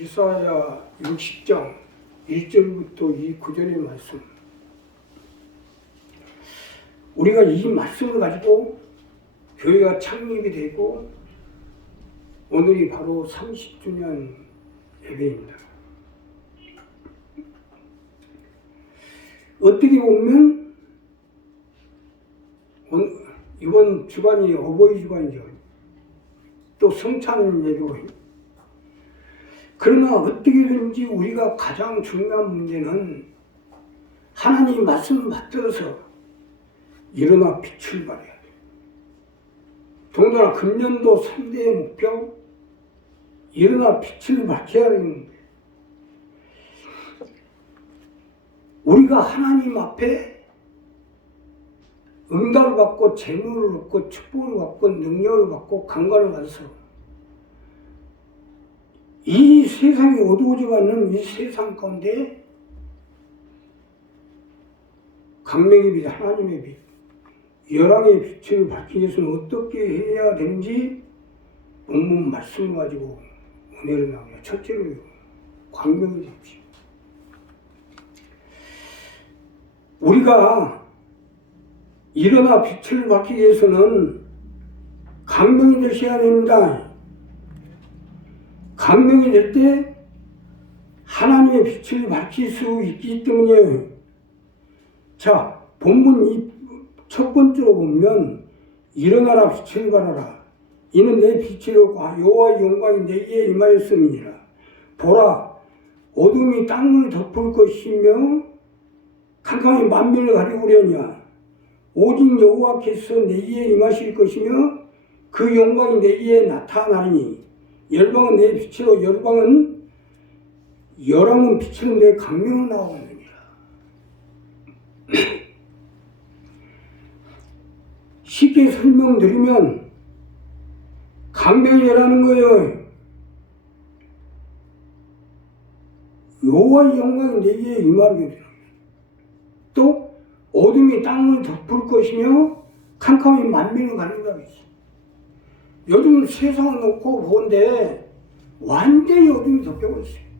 이사야 60장 1절부터 이 9절의 말씀, 우리가 이 말씀을 가지고 교회가 창립이 되고 오늘이 바로 30주년 예배입니다. 어떻게 보면 이번 주간이 어버이 주간이죠. 또 성찬 예배고, 그러나 어떻게든지 우리가 가장 중요한 문제는 하나님 말씀을 받들어서 일어나 빛을 발해야 돼. 더군다나 금년도 3대의 목표, 일어나 빛을 밝혀야 되는데, 우리가 하나님 앞에 응답을 받고 재물을 얻고 축복을 받고 능력을 받고 강건을 받아서 이 세상이 어두워져가는 이 세상 가운데 강명의 빛, 하나님의 빛, 열왕의 빛을 밝히기 위해서는 어떻게 해야 되는지 본문 말씀을 가지고 은혜를 나누며, 첫째로 광명이 됩시다. 우리가 일어나 빛을 밝히기 위해서는 강명이 되셔야 됩니다. 강명이 될 때 하나님의 빛을 밝힐 수 있기 때문에, 자, 본문 이 첫 번째로 보면 일어나라 빛을 발하라. 이는 내 빛이로 여호와의 영광이 내게 임하였음이니라. 보라, 어둠이 땅을 덮을 것이며 캄캄이 만민을 가리우려냐. 오직 여호와께서 내게 임하실 것이며 그 영광이 내게 나타나리니 열방은 내 빛으로 열방은 빛으로 내 강명을 나오느니라. 쉽게 설명드리면 강명이라는 거예요. 여호와의 영광이 내게 임하게 되는, 또 어둠이 땅을 덮을 것이며 캄캄이 만민을 가린다고 했어요. 요즘 세상을 놓고 보는데 완전히 어둠이 덮여버렸어요.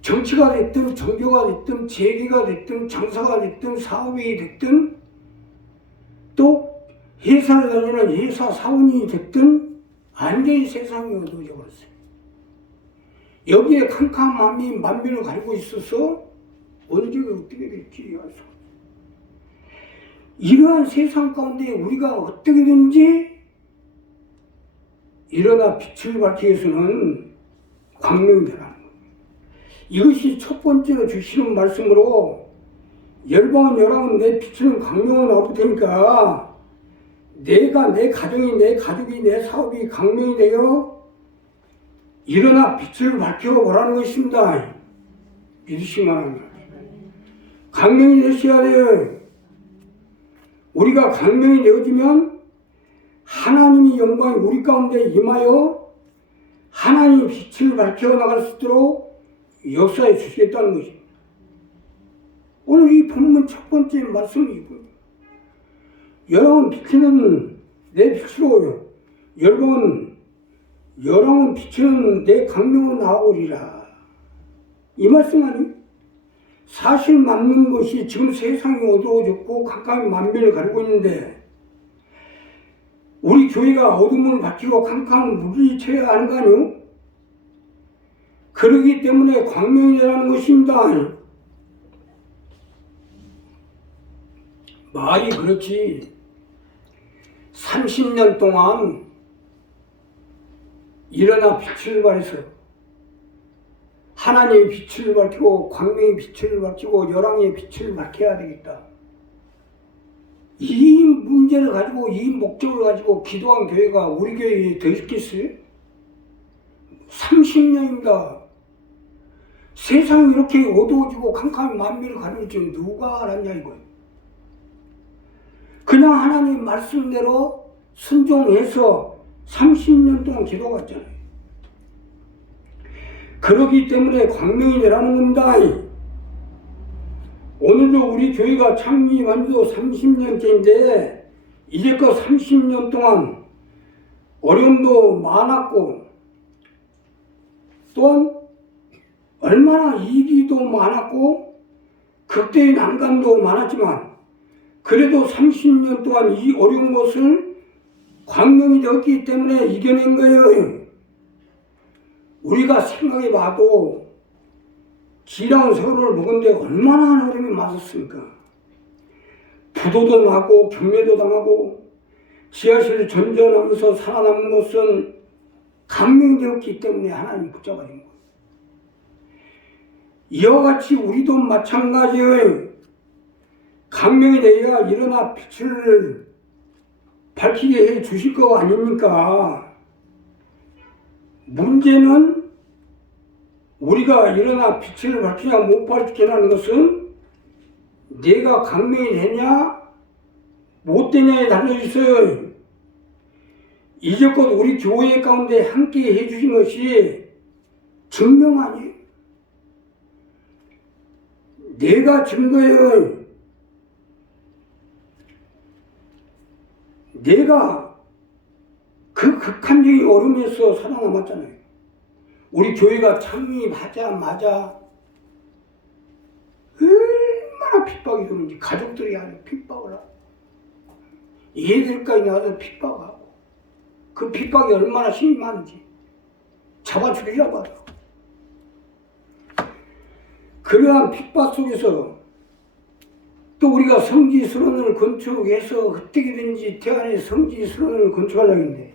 정치가 됐든 종교가 됐든 재계가 됐든 장사가 됐든 사업이 됐든 또 회사를 다니는 회사 사원이 됐든 완전히 세상이 어두워져 버렸어요. 여기에 캄캄함이 만민을 가리고 있어서 언제 어떻게 될지 알 수 없어요. 이러한 세상 가운데 우리가 어떻게든지 일어나 빛을 밝히기 위해서는 광명이 되라는 거예요. 이것이 첫 번째로 주시는 말씀으로, 열방은 열왕은 내 빛은 광명을 나올 테니까 내가, 내 가정이, 내 가족이, 내 사업이 광명이 되어 일어나 빛을 밝혀보라는 것입니다. 믿으시면 합니다. 광명이 되셔야 돼요. 우리가 광명이 되어지면 하나님의 영광이 우리 가운데 임하여 하나님의 빛을 밝혀 나갈 수 있도록 역사해 주시겠다는 것입니다. 오늘 이 본문 첫 번째 말씀이 이거예요. 열왕은 빛이는 내 빛으로 열왕은 빛이는 내 강명으로 나오리라. 이 말씀 아니에요? 사실 맞는 것이 지금 세상이 어두워졌고 캄캄이 만민을 가리고 있는데 우리 교회가 어둠을 밝히고 캄캄을 물리쳐야 하는 거 아니에요? 그러기 때문에 광명이 되라는 것입니다. 말이 그렇지 30년 동안 일어나 빛을 발해서 하나님의 빛을 밝히고 광명의 빛을 밝히고 열왕의 빛을 밝혀야 되겠다. 이 문제를 가지고, 이 목적을 가지고 기도한 교회가 우리 교회에 더 있겠어요? 30년입니다. 세상이 이렇게 어두워지고 캄캄이 만민을 가리는 줄 누가 알았냐 이거예요. 그냥 하나님 말씀대로 순종해서 30년 동안 기도했잖아요. 그러기 때문에 광명이 되라는 겁니다. 오늘도 우리 교회가 창립한 지 30년째인데 이제껏 30년 동안 어려움도 많았고 또한 얼마나 이기도 많았고 극대의 난관도 많았지만 그래도 30년 동안 이 어려운 것을 광명이 되었기 때문에 이겨낸 거예요. 우리가 생각해 봐도 지나온 세월을 먹은데 얼마나 어려움이 많았습니까? 부도도 나고 경매도 당하고 지하실 전전하면서 살아남은 것은 강명이 되었기 때문에 하나님 붙잡아준 거예요. 이와 같이 우리도 마찬가지예요. 강명이 되어야 일어나 빛을 밝히게 해 주실 거 아닙니까? 문제는 우리가 일어나 빛을 밝히냐 못 밝히냐는 것은 내가 강명이 되냐 못 되냐에 달려있어요. 이제껏 우리 교회 가운데 함께 해주신 것이 증명 아니에요. 내가 증거예요. 내가 그 극한적인 어려움에서 살아남았잖아요. 우리 교회가 창립하자마자 얼마나 핍박이 그런지 가족들이 아주 핍박을 하고 애들까지 나와서 핍박하고 그 핍박이 얼마나 심한지 잡아 죽이려고 하더라고. 그러한 핍박 속에서 또 우리가 성지순원을 건축해서 어떻게든지 태안의 성지순원을 건축하려고 했는데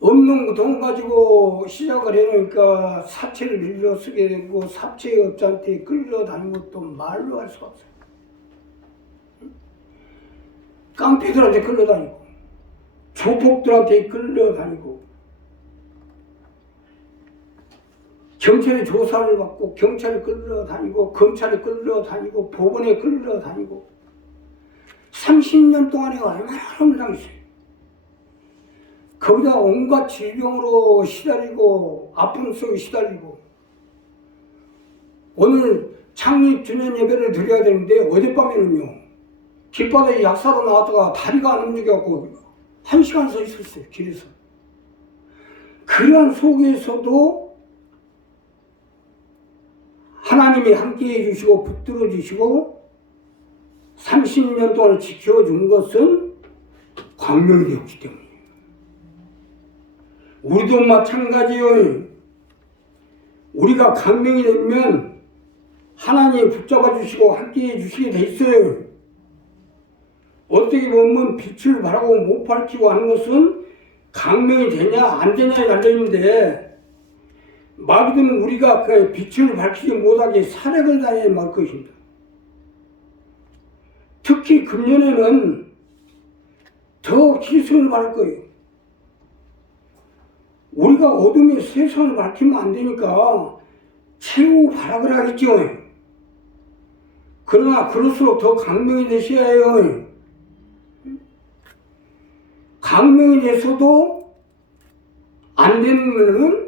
없는 돈 가지고 시작을 해놓으니까 사채를 빌려 쓰게 되고 사채업자한테 끌려다니는 것도 말로 할 수 없어요. 깡패들한테 끌려다니고 조폭들한테 끌려다니고 경찰의 조사를 받고 경찰에 끌려다니고 검찰에 끌려다니고 법원에 끌려다니고 30년 동안에 얼마나 어려움을 당했어요. 거기다 온갖 질병으로 시달리고 아픔 속에 시달리고 오늘 창립 주년 예배를 드려야 되는데 어젯밤에는요 길바닥에 약사로 나왔다가 다리가 안 움직여갖고 1시간 서 있었어요. 길에서. 그러한 속에서도 하나님이 함께해 주시고 붙들어 주시고 30년 동안 지켜준 것은 광명이 되었기 때문이에요. 우리도 마찬가지예요. 우리가 광명이 되면 하나님이 붙잡아 주시고 함께해 주시게 돼 있어요. 어떻게 보면 빛을 바라고 못 밝히고 하는 것은 광명이 되냐 안 되냐에 달려있는데 마귀들은 우리가 그 빛을 밝히지 못하게 사력을 다해 말 것입니다. 특히 금년에는 더 희생을 받을 거예요. 우리가 어둠의 세상을 밝히면 안 되니까 최후 발악을 하겠죠. 그러나 그럴수록 더 강명이 되셔야 해요. 강명이 돼서도 안 되는 것은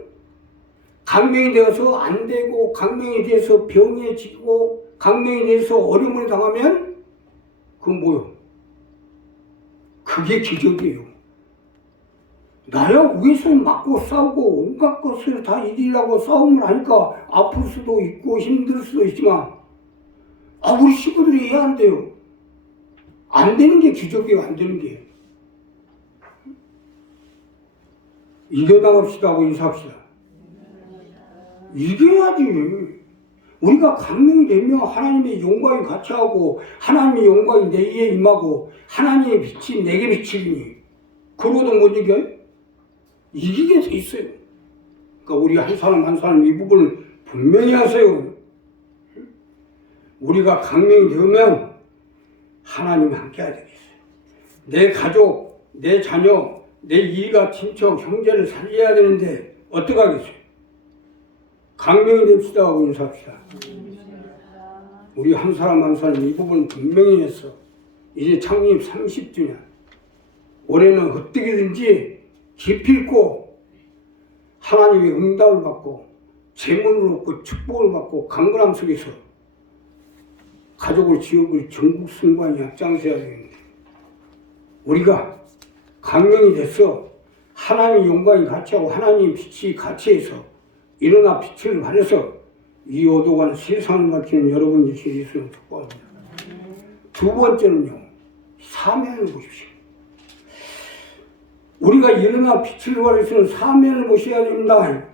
강명이 되어서 안 되고 강명이 돼서 병에 지고 강명이 돼서 어려움을 당하면 그건 뭐요? 그게 기적이에요. 나야 위에서 맞고 싸우고 온갖 것을 다 이기려고 싸움을 하니까 아플 수도 있고 힘들 수도 있지만 우리 식구들이 해야 안 돼요. 안 되는 게 기적이에요. 안 되는 게. 이겨나갑시다 하고 인사합시다. 이겨야지. 우리가 강명이 되면 하나님의 영광이 같이 하고 하나님의 영광이 내게 임하고 하나님의 빛이 내게 비치니 그러고도 못 이겨요? 이기게 돼 있어요. 그러니까 우리 한 사람 한 사람 이 부분을 분명히 하세요. 우리가 강명이 되면 하나님이 함께 해야 되겠어요. 내 가족, 내 자녀, 내 일가, 친척, 형제를 살려야 되는데 어떡하겠어요? 강명이 됩시다 하고 인사합시다. 우리 한 사람 한 사람 이 부분 분명히 했어. 이제 창립 30주년. 올해는 어떻게든지 기필코 하나님의 응답을 받고 재물을 얻고 축복을 받고 강건함 속에서 가족을 지역을 전국 승관이 앞장서야 되겠네. 우리가 강명이 돼서 하나님의 영광이 같이 하고 하나님의 빛이 같이 해서 일어나 빛을 발해서 이 어두운 세상을 밝히는 여러분 되실 수 있는 축복합니다. 두 번째는요, 사면을 보십시오. 우리가 일어나 빛을 발해서는 사면을 보셔야 됩니다.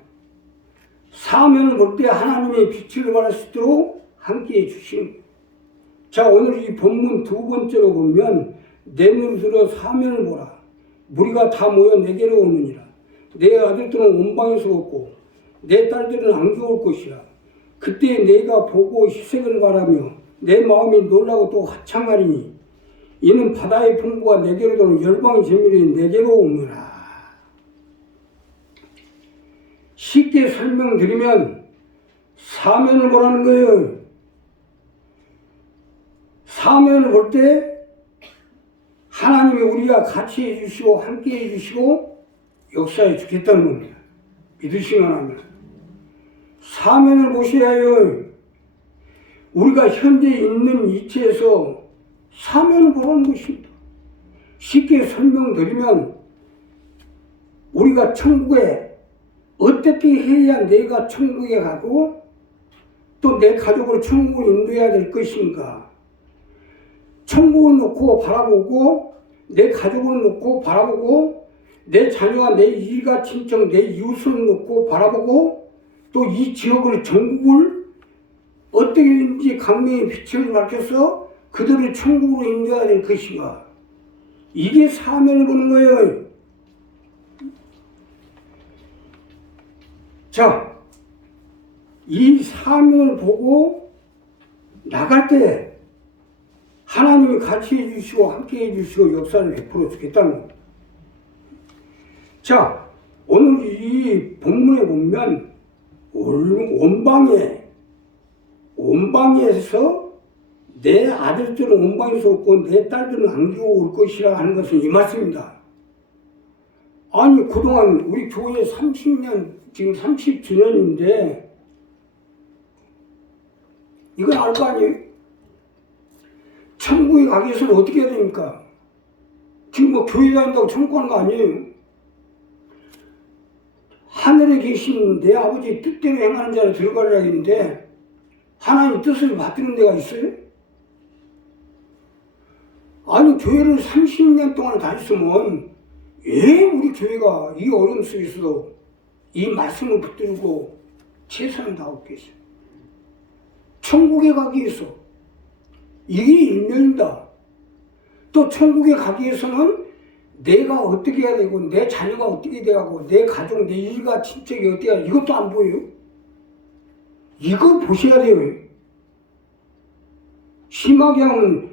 사면을 볼 때 하나님의 빛을 발할 수 있도록 함께해 주십니다. 자, 오늘 이 본문 두 번째로 보면 내 눈을 들어 사면을 보라. 무리가 다 모여 내게로 오느니라. 내 아들들은 온방에서 없고 내 딸들은 안겨올 것이라. 그때 내가 보고 희색을 바라며 내 마음이 놀라고 또 화창하리니 이는 바다의 풍부가 내게로 도는 열방의 재물이 내게로 오느라. 쉽게 설명드리면 사면을 보라는 거예요. 사면을 볼 때 하나님이 우리가 같이 해주시고 함께 해주시고 역사해 주겠다는 겁니다. 믿으시면 합니다. 사면을 보셔야 해요. 우리가 현재 있는 이치에서 사면을 보라는 것입니다. 쉽게 설명드리면 우리가 천국에 어떻게 해야 내가 천국에 가고 또 내 가족을 천국으로 인도해야 될 것인가. 천국을 놓고 바라보고 내 가족을 놓고 바라보고 내 자녀와 내 일가 친척 내 이웃을 놓고 바라보고 또 이 지역을 전국을 어떻게든지 강명의 빛을 밝혀서 그들을 천국으로 인도해야 될 것인가. 이게 사면을 보는 거예요. 자, 이 사면을 보고 나갈 때 하나님이 같이 해주시고 함께 해주시고 역사를 베풀어 주겠다는 겁니다. 자, 오늘 이 본문에 보면 온방에서 내 아들들은 온방에서 없고 내 딸들은 안기고 올 것이라 하는 것은 이 말씀입니다. 아니 그동안 우리 교회 30년 지금 30주년인데 이건 알 거 아니에요? 천국에 가기 위해서는 어떻게 해야 됩니까? 지금 뭐 교회 다닌다고 천국 가는 거 아니에요? 하늘에 계신 내 아버지 뜻대로 행하는 자를 들어가리라 했는데 하나님 뜻을 받드는 데가 있어요? 아니 교회를 30년 동안 다녔으면 왜 우리 교회가 이 어려움 속에서도 이 말씀을 붙들고 최선을 다하고 계세요? 천국에 가기 위해서 이게 일명입니다. 또 천국에 가기 위해서는 내가 어떻게 해야 되고 내 자녀가 어떻게 돼가고 내 가족, 내 일가, 친척이 어떻게 해야 이것도 안 보여요? 이거 보셔야 돼요. 심하게 하면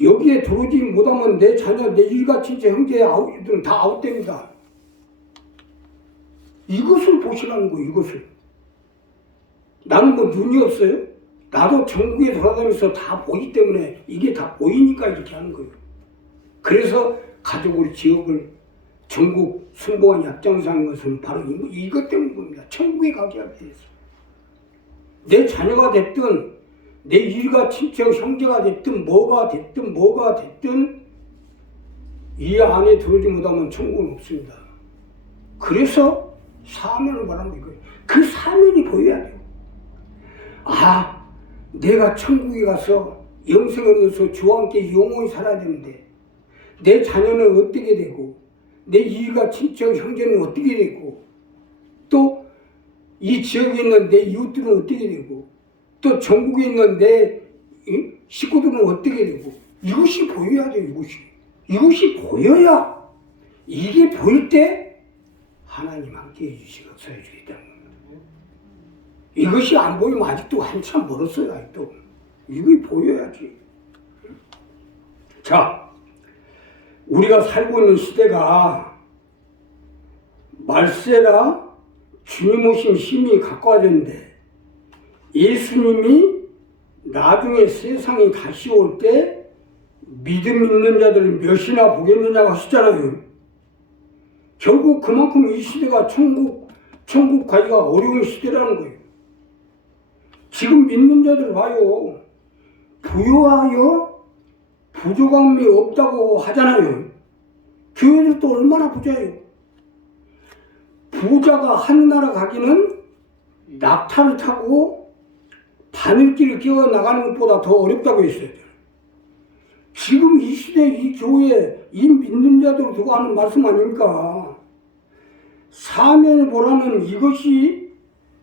여기에 들어오지 못하면 내 자녀, 내 일가, 친척, 형제 아웃들은 다 아웃됩니다. 이것을 보시라는 거예요. 이것을. 나는 뭐 눈이 없어요? 나도 전국에 돌아다니면서 다 보기 때문에 이게 다 보이니까 이렇게 하는 거예요. 그래서 가족을, 지역을, 전국 순복한 약장사하는 것은 바로 이것 때문인 겁니다. 천국에 가게 하기 위해서. 내 자녀가 됐든 내 일가, 친척, 형제가 됐든 뭐가 됐든 이 안에 들어오지 못하면 천국은 없습니다. 그래서 사면을 말하는 거예요. 그 사면이 보여야 돼요. 아, 내가 천국에 가서 영생을 얻어서 주와 함께 영원히 살아야 되는데 내 자녀는 어떻게 되고 내 일가 친척 형제는 어떻게 되고 또 이 지역에 있는 내 이웃들은 어떻게 되고 또 전국에 있는 내 식구들은 어떻게 되고 이것이 보여야 돼요. 이것이 보여야 이게 보일 때 하나님 함께 해주시고 역사해 주겠다는 겁니다. 이것이 안 보이면 아직도 한참 멀었어요. 아직도 이게 보여야지. 자, 우리가 살고 있는 시대가 말세라 주님 오심 심히 가까워졌는데 예수님이 나중에 세상이 다시 올 때 믿음 있는 자들을 몇이나 보겠느냐고 하셨잖아요. 결국 그만큼 이 시대가 천국 가기가 어려운 시대라는 거예요. 지금 믿는 자들 봐요. 부유하여 부족함이 없다고 하잖아요. 교회들도 얼마나 부자예요. 부자가 하늘나라 가기는 낙타를 타고 바늘길을 끼워 나가는 것보다 더 어렵다고 했어요. 지금 이 시대 이 교회 이 믿는 자들 두고 하는 말씀 아닙니까? 사면을 보라는 이것이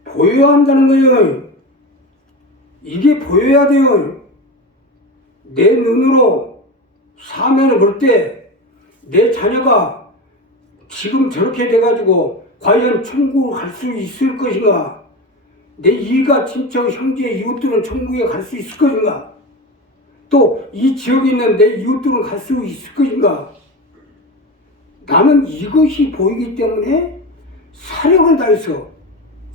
보여야 한다는 거예요. 이게 보여야 돼요. 내 눈으로 사면을 볼 때 내 자녀가 지금 저렇게 돼가지고 과연 천국을 갈 수 있을 것인가? 내 일가 친척 형제 이웃들은 천국에 갈 수 있을 것인가? 또 이 지역에 있는 내 이웃들은 갈 수 있을 것인가? 나는 이것이 보이기 때문에 사력을 다해서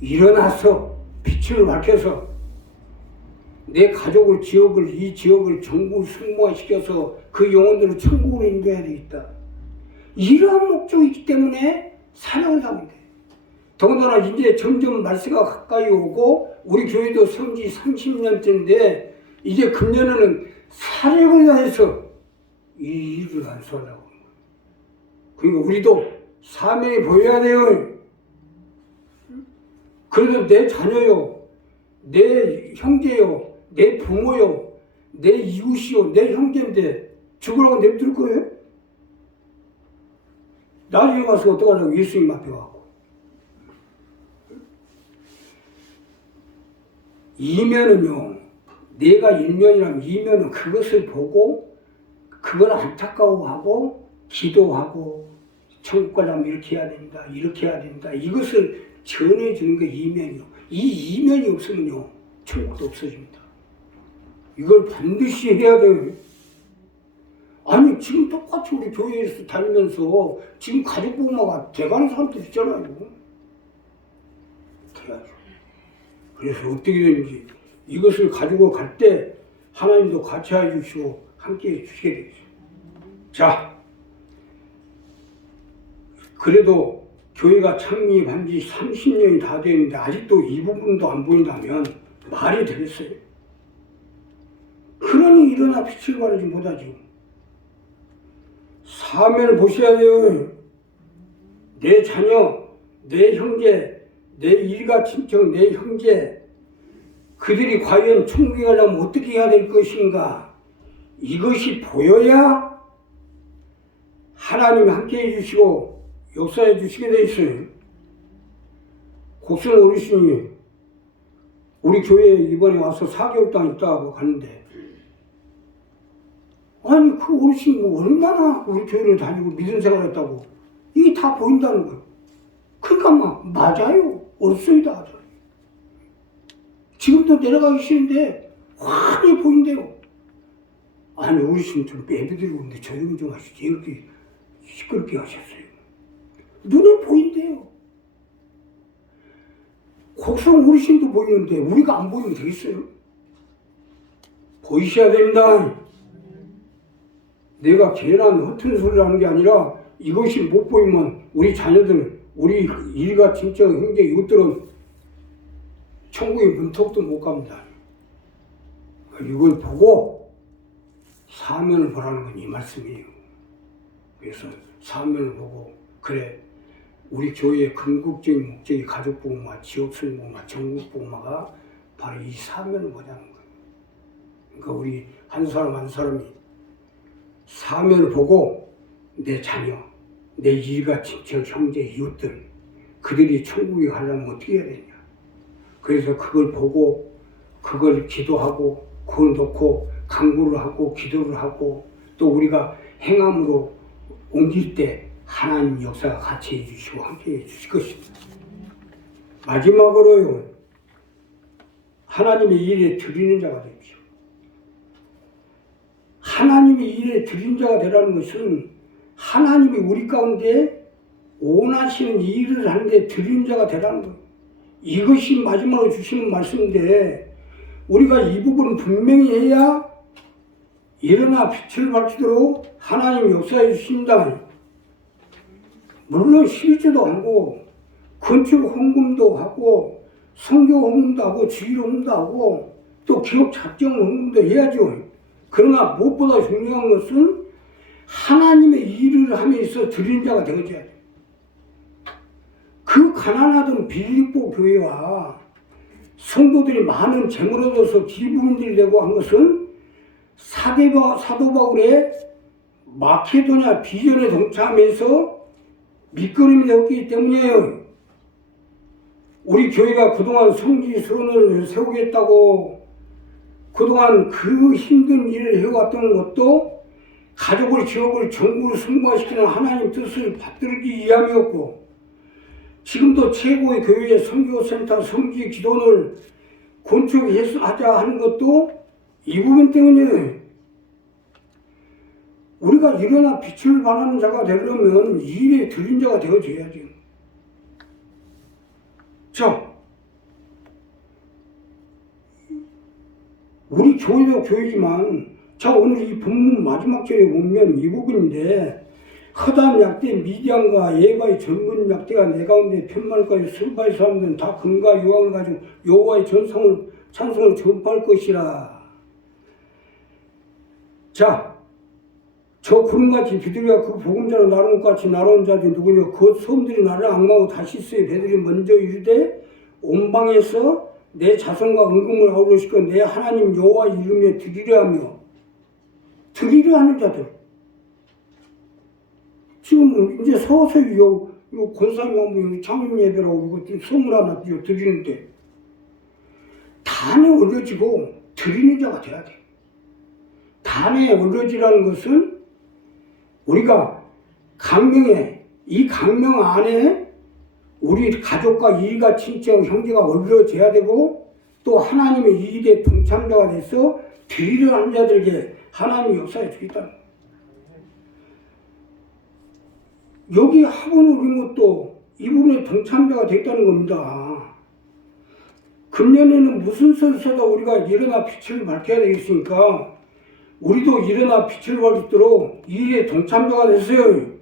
일어나서 빛을 밝혀서 내 가족을 지역을 이 지역을 전국을 승무화시켜서 그 영혼들을 천국으로 인도해야 되겠다. 이러한 목적이기 때문에 사력을 다하면 돼. 더군다나 이제 점점 말세가 가까이 오고 우리 교회도 성지 30년째인데 이제 금년에는 사력을 다해서 이 일을 안수하려고. 그러니까 우리도 사명이 보여야 돼요. 그래도 내 자녀요, 내 형제요, 내 부모요, 내 이웃이요, 내 형제인데 죽으라고 냅둘 거예요? 나중에 가서 어떡하냐고 예수님 앞에 가고. 이면은요, 내가 일면이라면 이면은 그것을 보고 그걸 안타까워하고 기도하고 천국 가려면 이렇게 해야 된다, 이렇게 해야 된다. 이것을 전해주는 게 이면이요. 이 이면이 없으면요, 천국도 없어집니다. 이걸 반드시 해야 돼요. 아니, 지금 똑같이 우리 교회에서 다니면서 지금 가족부모가 돼가는 사람들 있잖아요. 돼야죠. 그래서 어떻게 되는지 이것을 가지고 갈 때 하나님도 같이 해주시고 함께 해주시게 되겠어요. 자, 그래도 교회가 창립한 지 30년이 다 됐는데 아직도 이 부분도 안 보인다면 말이 되겠어요? 그러니 일어나 빛을 발하지 못하지. 사면을 보셔야 돼요. 내 자녀, 내 형제, 내 일가 친척, 내 형제, 그들이 과연 천국에 가려면 어떻게 해야 될 것인가? 이것이 보여야 하나님이 함께 해주시고 역사해 주시게 돼 있어요. 곡성 어르신이 우리 교회에 이번에 와서 4개월 동안 있다고 가는데, 아니 그 어르신이 뭐 얼마나 우리 교회를 다니고 믿음 생활했다고 이게 다 보인다는 거예요. 그러니까 막 맞아요. 어르신이다 하더라고요. 지금도 내려가기 싫은데 환히 보인대요. 아니 어르신 좀 애비들이 오는데 조용히 좀 하시지 이렇게 시끄럽게 하셨어요. 눈에 보인대요. 곡성 어르신도 보이는데 우리가 안 보이면 되겠어요? 보이셔야 됩니다. 내가 괜한 허튼 소리를 하는 게 아니라 이것이 못 보이면 우리 자녀들, 우리 일가 친척 형제 이것들은 천국의 문턱도 못 갑니다. 이걸 보고 사면을 보라는 건 이 말씀이에요. 그래서 사면을 보고 그래 우리 교회의 궁극적인 목적이 가족복음화, 지역설복음화, 전국복음화가 바로 이 사면을 보자는 거예요. 그러니까 우리 한 사람 한 사람이 사면을 보고 내 자녀, 내 일가 친척 형제 이웃들 그들이 천국에 가려면 어떻게 해야 되냐. 그래서 그걸 보고 그걸 기도하고 그걸 놓고 간구를 하고 기도를 하고 또 우리가 행함으로 옮길 때 하나님 역사가 같이 해주시고 함께 해주실 것입니다. 마지막으로요, 하나님의 일에 드리는 자가 되십시오. 하나님의 일에 드린 자가 되라는 것은 하나님이 우리 가운데 원하시는 일을 하는데 드린 자가 되라는 거예요. 이것이 마지막으로 주시는 말씀인데 우리가 이 부분을 분명히 해야 일어나 빛을 밝히도록 하나님 역사해 주신다. 물론 11조도 하고 건축 헌금도 하고 성교 헌금도 하고 주일 헌금도 하고 또 기업 작정 헌금도 해야죠. 그러나 무엇보다 중요한 것은 하나님의 일을 하면서 드린 자가 되어줘야 돼요. 그 가난하던 빌립보 교회와 성도들이 많은 재물 얻어서 기부금들이 되고 한 것은 사도 바울의 마케도냐 비전에 동참해서 밑거름이 되었기 때문이에요. 우리 교회가 그동안 성지순을 세우겠다고 그동안 그 힘든 일을 해왔던 것도 가족을, 지역을, 정부를 승화시키는 하나님 뜻을 받들기 위함이었고, 지금도 최고의 교회의 선교센터 성지 기도원을 건축하자 하는 것도 이 부분 때문이에요. 우리가 일어나 빛을 발하는 자가 되려면 이 일에 들린 자가 되어줘야죠. 자, 우리 교회도 교회지만, 자, 오늘 이 본문 마지막 절에 보면 이 부분인데, 허다한 약대 미디안과 예바의 젊은 약대가 내 가운데 편말까지 술바의 사람들은 다 금과 유황을 가지고 여호와의 찬송을 전파할 것이라. 자, 저 구름같이 비둘기가 그 복음자로 나르는 것 같이 날아온 자들이 누구냐? 그 소음들이 나를 악마하고 다시스의 배들이 먼저 이르되 온방에서 내 자손과 은금을 아우르시고 내 하나님 여호와 이름에 드리려 하며, 드리려 하는 자들. 지금 이제 서서히 요 권사님 한번 창립 예배라고 이거 선물 하나 드리는데, 단에 올려지고 드리는 자가 돼야 돼. 단에 올려지라는 것은 우리가 이 강명 안에 우리 가족과 일가 친척 형제가 올려져야 되고, 또 하나님의 이 일에 동참자가 돼서 드리려 하는 자들에게 하나님이 역사해 주겠다는 거예요. 여기 학원을 올린 것도 이 부분에 동참자가 됐다는 겁니다. 금년에는 무슨 설사가 우리가 일어나 빛을 밝혀야 되겠습니까? 우리도 일어나 빛을 밝도록 이 일에 동참자가 됐어요.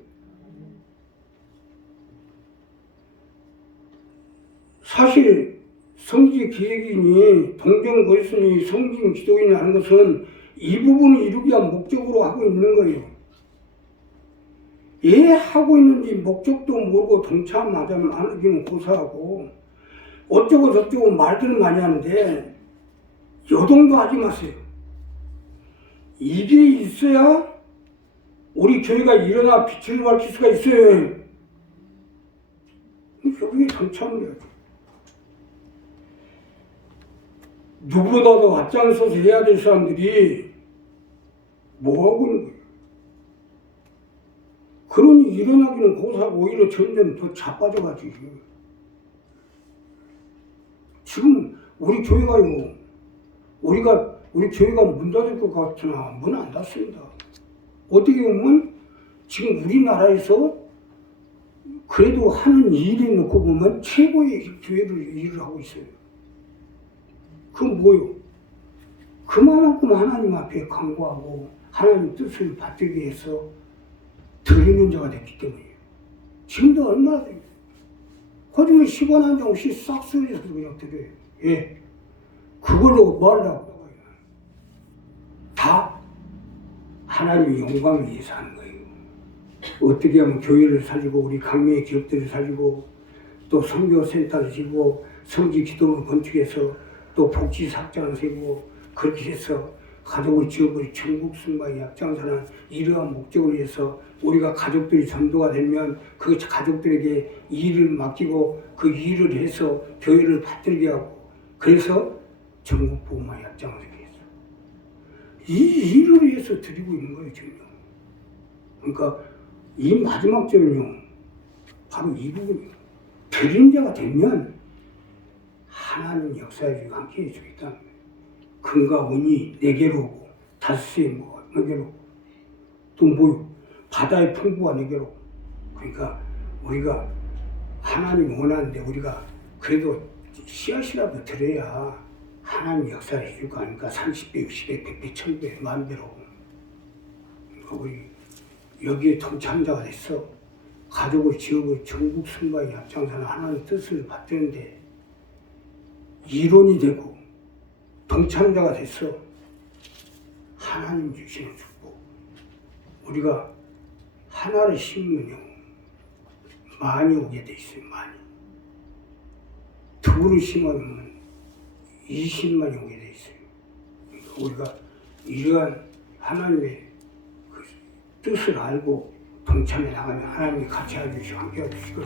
사실 성지 기획인이 동정 거리순이 성진 기도인이 하는 것은 이 부분을 이루기 위한 목적으로 하고 있는 거예요. 왜 하고 있는지 목적도 모르고 동참하자면 안 하기는 고사하고 어쩌고 저쩌고 말들을 많이 하는데 요동도 하지 마세요. 이게 있어야 우리 교회가 일어나 빛을 밝힐 수가 있어요. 여기에 동참을 해야죠. 누구보다도 앞장서서 해야 될 사람들이 뭐하고 있는 거예요? 그러니 일어나기는 고사하고 오히려 점점 더 자빠져가지고. 지금 우리 교회가요, 우리 교회가 문 닫을 것 같으나 문 안 닫습니다. 어떻게 보면 지금 우리나라에서 그래도 하는 일에 놓고 보면 최고의 교회를 일을 하고 있어요. 그건 뭐요? 그만큼 하나님 앞에 간구하고 하나님 뜻을 받들기 위해서 드리는 자가 됐기 때문이에요. 지금도 얼마나 돼요? 거짓말 10원 한 장씩 싹 쓸려서 그냥 드려요. 예. 그걸로 뭐 하려고? 다 하나님의 영광을 위해서 하는 거예요. 어떻게 하면 교회를 살리고 우리 강명의 기업들을 살리고 또 선교센터를 지고 성지 기도를 건축해서 또 복지사업장을 세우고 그렇게 해서 가족을 지어버리 전국 승마에 앞장서는 이러한 목적을 위해서 우리가 가족들이 전도가 되면 그 가족들에게 일을 맡기고 그 일을 해서 교회를 받들게 하고 그래서 전국 복음화에 앞장서게 했어. 이 일을 위해서 드리고 있는 거예요 지금. 그러니까 이 마지막 절은요 바로 이 부분이에요. 드린 자가 되면 하나님 역사에 주고 함께 해주겠다는 거예요. 금과 은이 내게로 오고 다스의 뭐가 내게로 오고 또 뭐요? 바다의 풍부가 내게로 오고. 그러니까 우리가 하나님 원하는데 우리가 그래도 씨앗이라도 드려야 하나님 역사를 해줄 거 아닙니까? 30배, 60배, 100배, 1000배, 만배로. 그러니까 우리 여기에 동참자가 됐어. 가족을 지어고 전국 승바에 앞장서는 하나님 뜻을 받드는데 이론이 되고 동참자가 됐어. 하나님 주시는 축복. 우리가 하나를 심으면요 많이 오게 돼 있어요. 많이. 둘을 심으면 20만이 오게 돼 있어요. 그러니까 우리가 이러한 하나님의 그 뜻을 알고 동참해 나가면 하나님이 같이 해주시고 함께 해주시고